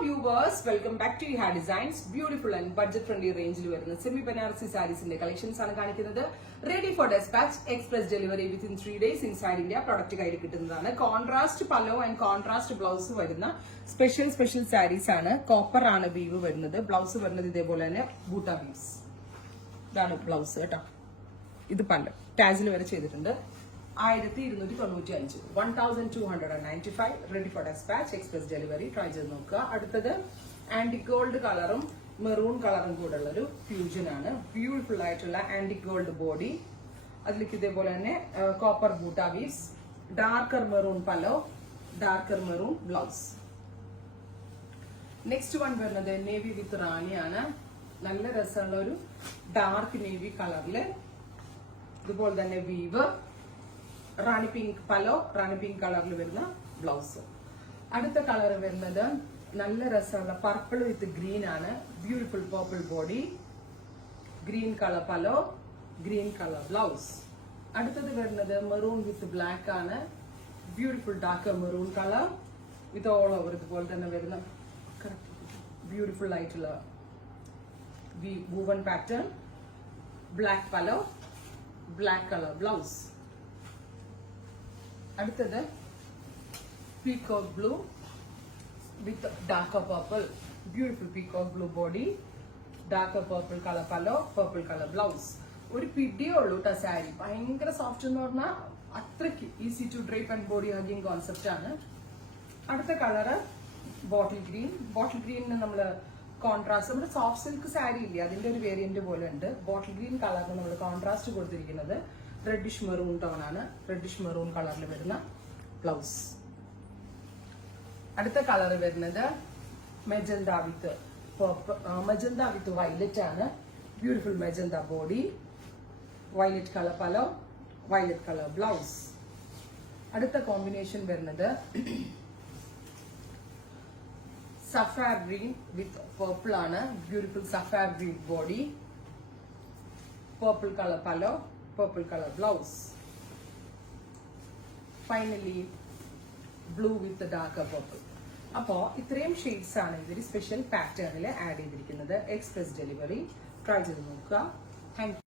viewers, welcome back to Iha Designs. Beautiful and budget friendly range semi Banarasi sarees in the collections are ready for dispatch, express delivery within 3 days inside India. Product guide contrast palo and contrast blouse special sarees copper weave blouse buta weaves. Blouse this pallu tassel vare cheyidittunde 1295 ready for dispatch, express delivery. Try ചെയ്തു നോക്കുക. അടുത്തത് antique gold കളറും maroon കളറും കൂടെ ഉള്ള ഒരു fusion ആണ്. Beautiful ആയിട്ടുള്ള ആന്റിക് ഗോൾഡ് ബോഡി, അതിലേക്ക് ഇതേപോലെ തന്നെ copper buta weaves, darker maroon pallu, darker maroon blouse. Next one വരുന്നത് നേവി വിത്ത് റാണിയാണ്. നല്ല രസമുള്ള ഒരു ഡാർക്ക് നേവി കളറില് ഇതുപോലെ തന്നെ weave, rani pink pallu, rani pink കളറിൽ വരുന്ന ബ്ലൗസ്. അടുത്ത കളർ വരുന്നത് നല്ല രസമുള്ള പർപ്പിൾ വിത്ത് ഗ്രീൻ ആണ്. Beautiful purple body, green colour pallu, green colour blouse. അടുത്തത് വരുന്നത് മെറൂൺ വിത്ത് ബ്ലാക്ക് ആണ്. Beautiful dark maroon colour with all over ഇതുപോലെ തന്നെ വരുന്ന ബ്യൂട്ടിഫുൾ ആയിട്ടുള്ള woven pattern, black pallu, black colour blouse. അടുത്തത് peacock blue with darker purple, beautiful peacock blue body, darker purple color palo, purple color blouse. ഒരു പിടിയേ ഉള്ളൂ കേട്ടോ സാരി. ഭയങ്കര സോഫ്റ്റ് എന്ന് പറഞ്ഞാൽ അത്രയ്ക്ക് easy to drape and body hugging concept ആണ്. അടുത്ത കളറ് ബോട്ടിൽ ഗ്രീൻ. ബോട്ടിൽ ഗ്രീനിന് നമ്മള് കോൺട്രാസ്റ്റ്, നമ്മുടെ സോഫ്റ്റ് സിൽക്ക് സാരി ഇല്ലേ അതിന്റെ ഒരു വേരിയന്റ് പോലെ ഉണ്ട്. ബോട്ടിൽ ഗ്രീൻ കളറിന് നമ്മൾ കോൺട്രാസ്റ്റ് കൊടുത്തിരിക്കുന്നത് റെഡിഷ് മെറൂൺ ടോൺ ആണ്. റെഡിഷ് മെറൂൺ കളറിൽ വരുന്ന ബ്ലൗസ്. അടുത്ത കളർ വരുന്നത് മെജന്ത വിത്ത് വയലറ്റ് ആണ്. Beautiful magenta body, violet colour pallu, violet colour blouse. അടുത്ത കോമ്പിനേഷൻ വരുന്നത് സഫാർ ഗ്രീൻ വിത്ത് പർപ്പിൾ ആണ്. Beautiful sapphire green body, purple colour pallu, purple color blouse. Finally blue with the darker purple. അപ്പോ ഇത്രയും shades ആണ് ഇവര് special പാറ്റേണിൽ add ചെയ്തിരിക്കുന്നത്. Express delivery. Try ചെയ്ത് നോക്കുക. Thank you.